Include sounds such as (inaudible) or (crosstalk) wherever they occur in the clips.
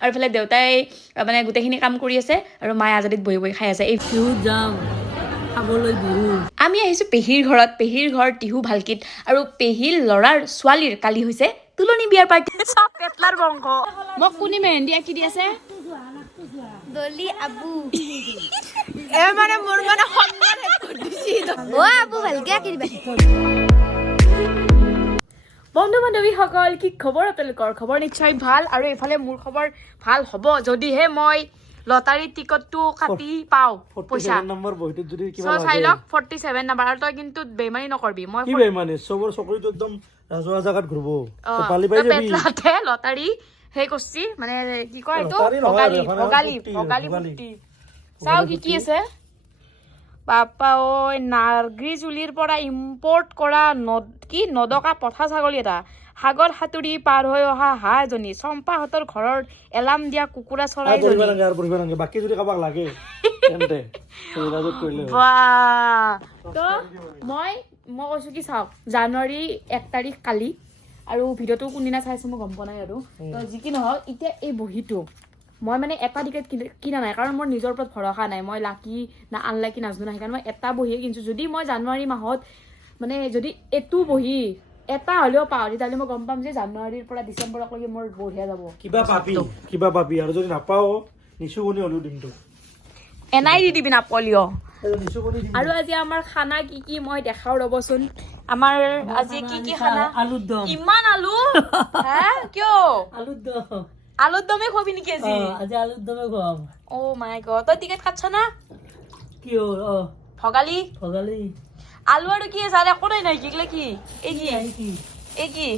আৰু ইফালে দেউতাই মানে গোটেইখিনি কাম কৰি আছে আৰু মায়ে আজাদিত বহি বহি খাই আছে। এই বিহুত যাম খাবলৈ বিহু। আমি আহিছোঁ পেহীৰ ঘৰত। পেহীৰ ঘৰ টিহু ভালকিত। আৰু পেহীৰ ল'ৰাৰ ছোৱালীৰ কালি হৈছে তুলনি বিয়াৰ পাৰ্টি। চব পেটলাৰ বংশ। মোক কোনে মেহেন্দি আঁকি দি আছে? দলি আবু। এ মানে মোৰ মানে সন্মান দিছি। অ আবু ভালকে আঁকি দিবা। বন্ধু বান্ধৱীসকল কি খবৰ আপোনালোকৰ? খবৰ নিশ্চয় ভাল আৰু এইফালে মোৰ খবৰ ভাল হ'ব। যদিহে মই লটাৰী টিকটটো কাটি পাওঁ পইচা। নম্বৰ বহীটোত যদি কিবা চাই লওক ফৰ্টি ছেভেন নাম্বাৰ। আৰু তই কিন্তু বেমাৰী নকৰবি। মই কি বে মানে চবৰ চকৰিটো একদম ৰাজহুৱা জাগাত ঘূৰিব। পালি পাই যাবি। পেটলাতে লটাৰী সেই কৰছি মানে কি কয় এইটো? ভগালী ভগালী ভগালী। ভোগালী। চাও কি কি আছে। বাপা ঐ নাৰ্গী চুলিৰ পৰা ইম্পৰ্ট কৰা নদ কি নদকা পঠা ছাগলী এটা। সাগৰ সাঁতুৰি পাৰ হৈ অহা হাঁহ এজনী। চম্পাহঁতৰ ঘৰৰ এলাৰ্ম দিয়া কুকুৰা চৰাই বাকী যদি কাৰোবাক লাগে (laughs) তো মই মই কৈছোঁ কি চাওক জানুৱাৰী এক তাৰিখ কালি। আৰু ভিডিঅ'টো কোনদিনা চাইছোঁ মই গম পোৱা নাই আৰু। তো যি কি নহওক এতিয়া এই বহীটো। মই মানে এটা টিকেট কিন- নাই কাৰণ মোৰ নিজৰ ওপৰত ভৰসা নাই। মই লাকি না আনলাকি নাজানো না সেইকাৰণে মই এটা বহিয়ে কিনিছোঁ। যদি মই জানুৱাৰী মাহত মানে যদি এইটো বহি এটা হ'লেও পাওঁ তেতিয়াহ'লে মই গম পাম যে জানুৱাৰীৰ পৰা ডিচেম্বৰলৈকে মোৰ বঢ়িয়া যাব। কিবা পাবি কিবা পাবি। আৰু যদি নাপাও নিচু কণী হ'লেও তোক। এনাই দি দিবি নাপলিঅ' আৰু আজি আমাৰ খানা কি কি মই দেখাও ৰ'বচোন। আমাৰ আজি কি কি খানা? আলুৰ দম। ইমান আলু? (laughs) কিয়? আলুৰ দম। আলুর দমে খবি নেকি আজি? অ, আজি আলুর দমে খুৱাম। ও মাই গড। তই টিকেট কাটছ না? কি অ। ভগালী? ভগালী। আলু আৰু কি আছে? আৰু একো নাই কি? কি? এই কি? এই কি?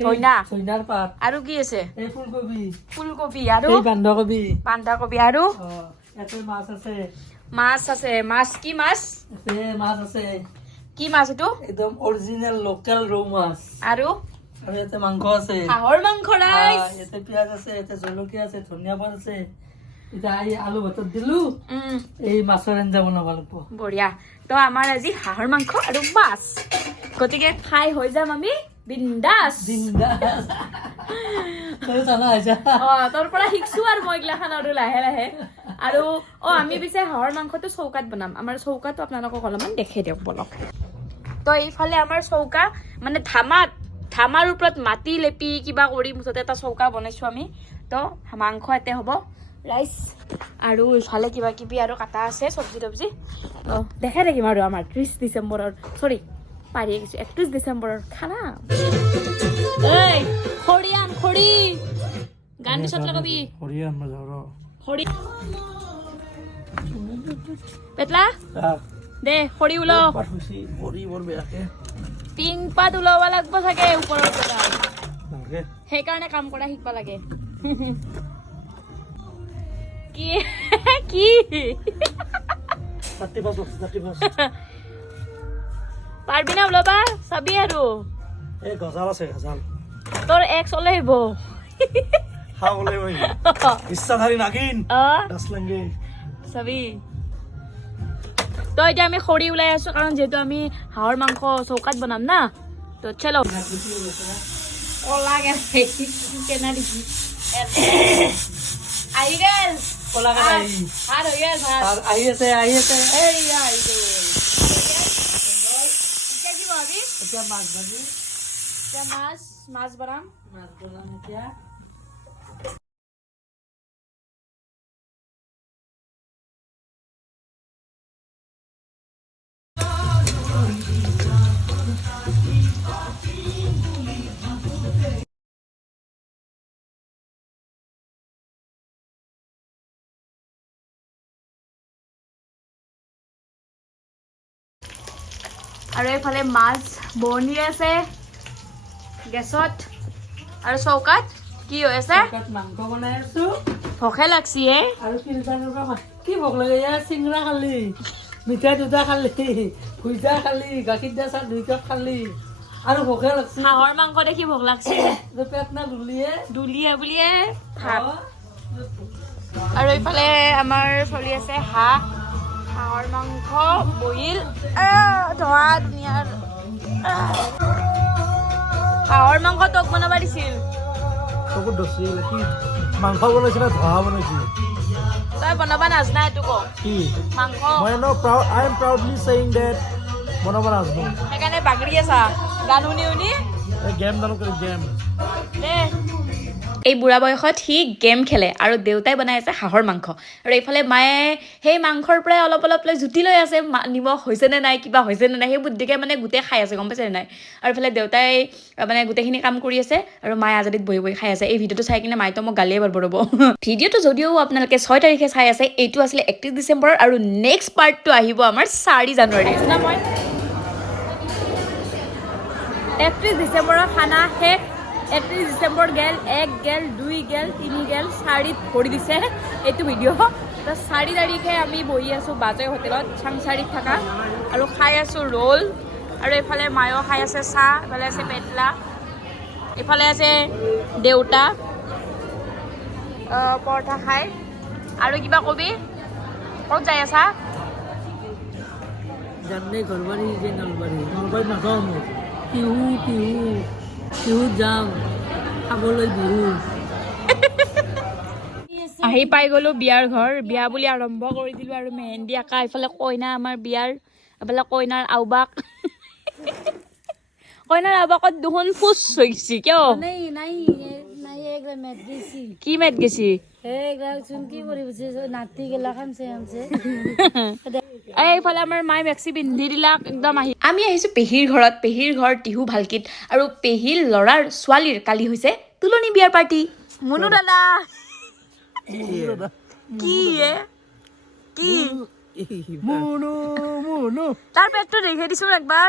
ধইনা চইনাৰ পাত। আৰু কি আছে? এই ফুলকবি। ফুলকবি আৰু? এই বন্ধাকবি। বন্ধাকবি আৰু? ইয়াতে মাছ আছে। মাছ আছে। মাছ কি মাছ? ইয়াতে মাছ আছে। কি মাছ এইটো? একদম অৰিজিনেল লোকেল ৰৌ মাছ। আৰু? আৰু ইয়াতে মাংস আছে। হাঁহৰ মাংস ৰাইচ ইয়াতে পিঁয়াজ আছে ইয়াতে জলকীয়া আছে ধনিয়া পাত আছে। এতিয়া এই আলু ভাতত দিলো। এই মাছৰ আঞ্জা বনাব লাগিব। বঢ়িয়া। তো আমাৰ আজি হাঁহৰ মাংস আৰু মাছ। গতিকে খাই হৈ যাম আমি। আহিছা। অ তোৰ পৰা শিকছো আৰু মই এইগিলাখান আৰু লাহে লাহে। আৰু অ আমি পিছে হাঁহৰ মাংসটো চৌকাত বনাম। আমাৰ চৌকাটো আপোনালোকক অলপমান দেখাই দিয়ক বলক। তো এইফালে আমাৰ চৌকা মানে ধামাত ধামাৰ ওপৰত মাটি লেপি কিবা কৰি মুঠতে এটা চৌকা বনাইছোঁ আমি। তো মাংস ইয়াতে হ'ব ৰাইচ আৰু ইফালে কিবা কিবি আৰু কাটা আছে চব্জি তব্জি। তো দেখাই থাকিম আৰু আমাৰ ত্ৰিছ ডিচেম্বৰৰ চৰি পাৰিয়ে গৈছোঁ একত্ৰিছ ডিচেম্বৰৰ খানা। ঐ খৰি আন খৰি। গান পিছত লগাবি। কৰিয়ে আনবা যাওঁ ৰ। খৰি। পেটলা? দে খৰি ওলাও। টিং পাত ওলাব লাগব চাগে ওপৰৰ পৰা। সেইকাৰণে কাম কৰা শিকব লাগে। কি? (laughs) কি? পাৰবি না ওলাবা চাবি আৰু। তোৰ এক্স ওলাই আহিব। (laughs) চাবি। তো এতিয়া আমি খৰি ওলাই আছো কাৰণ যিহেতু আমি হাঁহৰ মাংস চৌকাত বনাম না তো চলো। কলা কেনা দেখি। আহি গেল। কলাকাত আহি। ভাত হৈ গেল ভাত আহি আছে আহি আছে। এতিয়া মাছ ভাজি। এতিয়া মাছ মাছ বনাম। মাছ বনাম এতিয়া। আৰু এইফালে মাছ বনি আছে গেছত আৰু চৌকাত কি হৈ আছে? মাংস বনাই আছো। ভোকে লাগছি হে আৰু কি ভোক লাগে? চিংৰা খালি মিঠাই দুটা খালি ভুজা খালি গাখীৰ দিয়া চাহ দুই কাপ খালি। আৰু ভোকে লাগছি। হাঁহৰ মাংস দেখি ভোক লাগছি। পেট না দুলিয়ে দুলিয়ে বুলিয়ে ভাত। আৰু এইফালে আমাৰ চলি আছে হাঁহ। হাঁহৰ মাংস বইল ধোৱা ধুনীয়াৰ হাঁহৰ মাংস তোক বনাব দিছিল চকুত কি মাংস বনাইছে না ধোৱা বনাইছে তই বনাব নাজনা এইটো ক। কি? মাংস। মই ন proud I am proudly saying that বনাব নাজানো। সেইকাৰণে বাগৰি আছা। গান শুনি শুনি গেম জানো কৰি গেম? দে। এই বুঢ়া বয়সত সি গেম খেলে আৰু দেউতাই বনাই আছে হাঁহৰ মাংস। আৰু এইফালে মায়ে সেই মাংসৰ পৰাই অলপ অলপ লৈ জুতি লৈ আছে নিমখ হৈছেনে নাই কিবা হৈছেনে নাই সেই বুদ্ধিকে মানে গোটেই খাই আছে গম পাইছেনে নাই? আৰু এইফালে দেউতাই মানে গোটেইখিনি কাম কৰি আছে আৰু মায়ে আজাদিত বহি বহি খাই আছে। এই ভিডিঅ'টো চাই কিনে মায়েতো মোক গালিয়ে বাৰ ৰ'ব (laughs) ভিডিঅ'টো যদিও আপোনালোকে ছয় তাৰিখে চাই আছে এইটো আছিলে একত্ৰিছ ডিচেম্বৰৰ আৰু নেক্সট পাৰ্টটো আহিব আমাৰ চাৰি জানুৱাৰী মই। একত্ৰিছ ডিচেম্বৰৰ খানা শেষ। একত্ৰিছ ডিচেম্বৰ গেল, এক গেল, দুই গেল, তিনি গেল চাৰিত ভৰি দিছে এইটো ভিডিঅ' তো চাৰি তাৰিখে আমি বহি আছোঁ বাজৈ হোটেলত চাংচাৰিত থকা। আৰু খাই আছোঁ ৰোল। আৰু এইফালে মায়েও খাই আছে চাহ, এইফালে আছে পেটলা। এইফালে আছে দেউতা। পৰঠা খাই। আৰু কিবা কবি? ক'ত যাই আছা? দেই ঘৰবাৰী যে নলবাৰী। নলবাৰীত নাযাওঁ মই। টিহু টিহু টিহুত যাম খাবলৈ বিহু আহি পাই গ'লো বিয়াৰ ঘৰ বিয়া বুলি আৰম্ভ কৰি দিলোঁ আৰু মেহেন্দি আঁকা এইফালে কইনা আমাৰ বিয়াৰ এইফালে কইনাৰ আওবাক কইনাৰ আওবাকত দেখোন ফুচ হৈ গৈছে কিয় কি মেট গেছি (laughs) এইফালে আমাৰ মায়ে মেক্সি পিন্ধি দিলাক একদম আহি আমি আহিছোঁ পেহীৰ ঘৰত পেহীৰ ঘৰ টিহু ভালকিত। আৰু পেহীৰ ল'ৰাৰ ছোৱালীৰ কালি হৈছে তুলনি বিয়াৰ পাৰ্টি। মুনু দাদা। কি কি? মুনু মুনু তাৰ পেটটো দেখে দিছোঁ একবাৰ।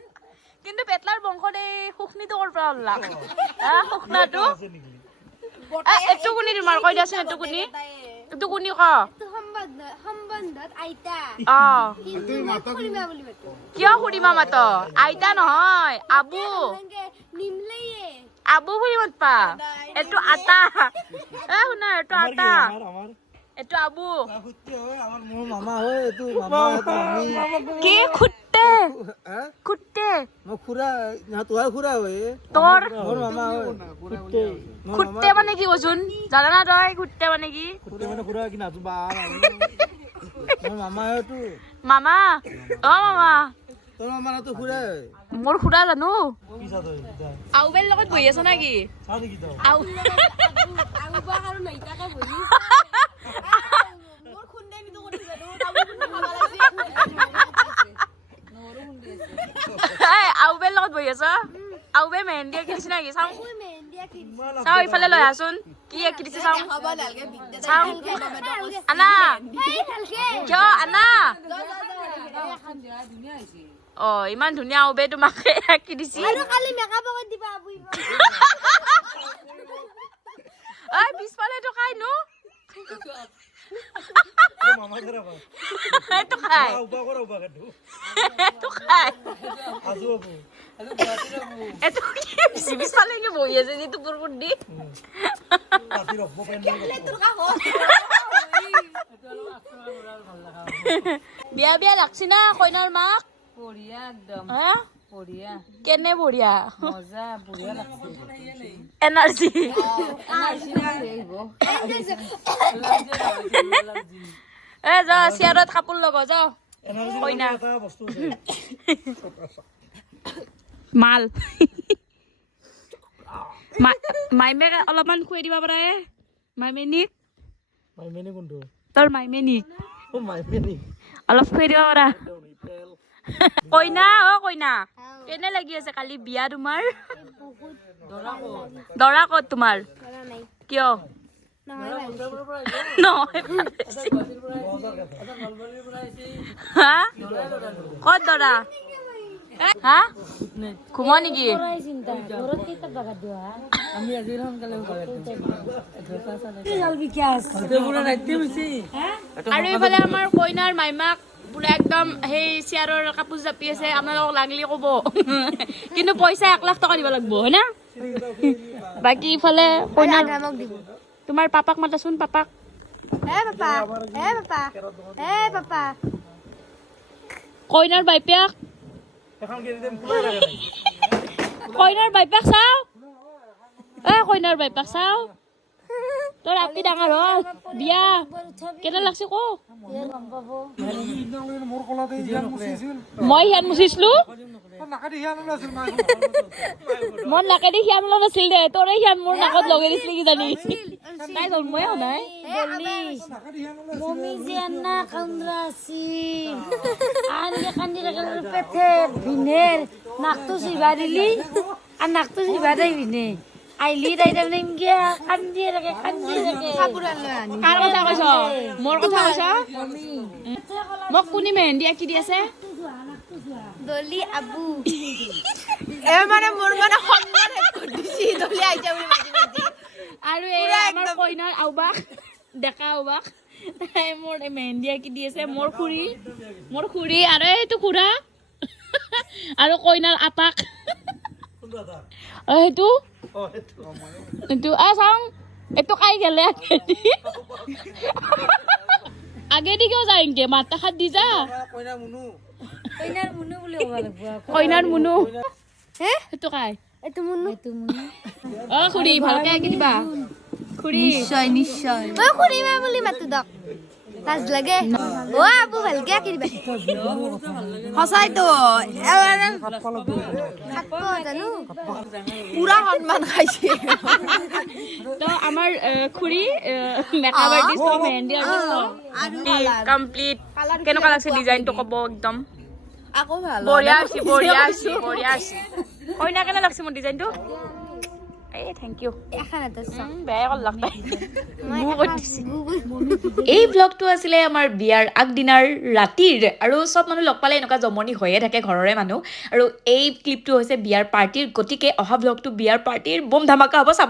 কিন্তু পেটলাৰ বংশত এই সুখনিটো ক'ৰ পৰা সুখনাটো? এ, এইটো কোনি তোমাৰ কৈ দিয়াচোন এইটো কোনি। এইটো কোনি ক? মাতো। কিয় সুধিমা মাত? আইতা নহয় আবু। আবু বুলি মাতপা এইটো আটা। এ শুনা এইটো আটা। এইটো আবু। কি খুট্টে মই খুৰা না তোহাৰ খুৰা হয় তোৰ? মোৰ মামা হয় খুট্টে মানে কি কচোন জানা না তই? খুট্টে মানে কি? গোটেই মানে খুৰা কি নাজো বা মোৰ মামা হয়তো মামা? অ মামা। তোৰ মামাৰতো খুৰা হয় মোৰ খুৰা জানো? তই এতিয়া? লগত বহি আছ নেকি তই? আউ আউবা আৰু নাইতাকা বহি sangat bahaya sa. Au be men dia kiri sini lagi sang. Sao i fale lo ya sun. Ki ya kiri sini sang. Sang. Ana. Jo ana. Oh, iman dunia au be tu makai ya kiri sini. Ada kali mereka bawa di babu ibu. Ay, bispa lah tu kainu. Thank you. Pandal বিয়া বিয়া লাগছি না কইনাৰ মাক? বঢ়িয়া একদম। বঢ়িয়া। কেনে বঢ়িয়া? মজা বঢ়িয়া লাগছে। এনাৰ্জি (laughs) এ যা চিয়াৰত কাপোৰ লগ যাওঁ কইনা। আছে। (laughs) মাল। মাইমেক অলপমান খুৱাই দিব পাৰে মাইমেনিক। তোৰ মাইমেনিক অলপ খুৱাই দিব পাৰা। কইনা অ কইনা কেনে লাগি আছে কালি বিয়া তোমাৰ দৰা কত তোমাৰ কিয় কত দৰা হা ঘুম নেকি আৰু এইফালে আমাৰ কইনাৰ মাইমাক পুৰা একদম সেই চেয়াৰৰ কাপোৰ জাপি আছে আপোনালোকক লাগিলে ক'ব। কিন্তু পইচা এক লাখ টকা দিব লাগিব হয় না? বাকী ইফালে কইনাৰ তোমাৰ পাপাক মাতাচোন পাপাক। কইনাৰ বাইপেক। কইনাৰ বাইপেক চাও। এ কইনাৰ বাইপেক চাও। তোৰ আপি ডাঙৰ হ'ল। বিয়া। কেনে লাগছে ক? মোৰ মই সিয়ান মুচিছিলো। মই নাকেদি সিয়ান ওলোৱা নাছিল দে। তোৰে সিয়ান মোৰ নাকত লগাই দিছিলি কিজানি। তাই জন্মই হোৱা নাই। মমি যে আন্না কান্দৰা আছিল। আনকে কান্দি থাকে পেটে ভিনেৰ। নাকটো চিভা দিলি আৰু নাকটো চিভা দেই ভিনে আইলি তাই তাৰমানে এনকে কান্দিয়ে থাকে কান্দিয়ে থাকে কাৰ কথা কৈছ? মোৰ কথা কৈছ? মোক কোনে মেহেন্দি আঁকি দি আছে? দলি আবু। এ মানে মোৰ মানে সন্মান শেষ দিছি দলি আইজা বুলি মাতি মাতি। আৰু এই আমাৰ কইনাৰ আউবাক ডেকা আউবাক তাই মোৰ এই মেহেন্দি আঁকি দি আছে মোৰ খুৰী। মোৰ খুৰী আৰু এইটো খুৰা আৰু কইনাৰ আপাক। অ সেইটো আ চাওঁ। এইটো কাই গেলে আগেদি আগেদি কিয় যায় এনেকে মাতা খাত দি যা। কইনা মুনু কইনাৰ মুনু বুলি ক'ব লাগিব আকৌ। কইনাৰ মুনু। সেইটো কাই এইটো মুনু? এইটো মুনু। অ খুৰী ভালকে আঁকি দিবা। খুৰী। নিশ্চয় নিশ্চয়। মই খুৰিমা বুলি মাতো দক। লাজ লাগে। অ আবু ভালকে আঁকি দিবা। সঁচাইতো থাকব জানো। পুৰা সন্মান খাইছে। তো আমাৰ আহ, খুৰী makeup artist mehendi artist complete কেনেকুৱা লাগছে ডিজাইনটো ক'ব একদম? আকৌ ভালো। বঢ়িয়া হৈছে বঢ়িয়া হৈছে (laughs) বঢ়িয়া হৈছে কইনা কেনে লাগছে মোৰ ডিজাইনটো? এই ব্লগটো আছিলে আমাৰ বিয়াৰ আগদিনাৰ ৰাতিৰ আৰু চব মানুহ লগ পালে এনেকুৱা জমনি হৈয়ে থাকে ঘৰৰে মানুহ। আৰু এই ক্লিপটো হৈছে বিয়াৰ পাৰ্টিৰ গতিকে অহা ব্লগটো বিয়াৰ পাৰ্টিৰ বম ধামাকা হ'ব চাব।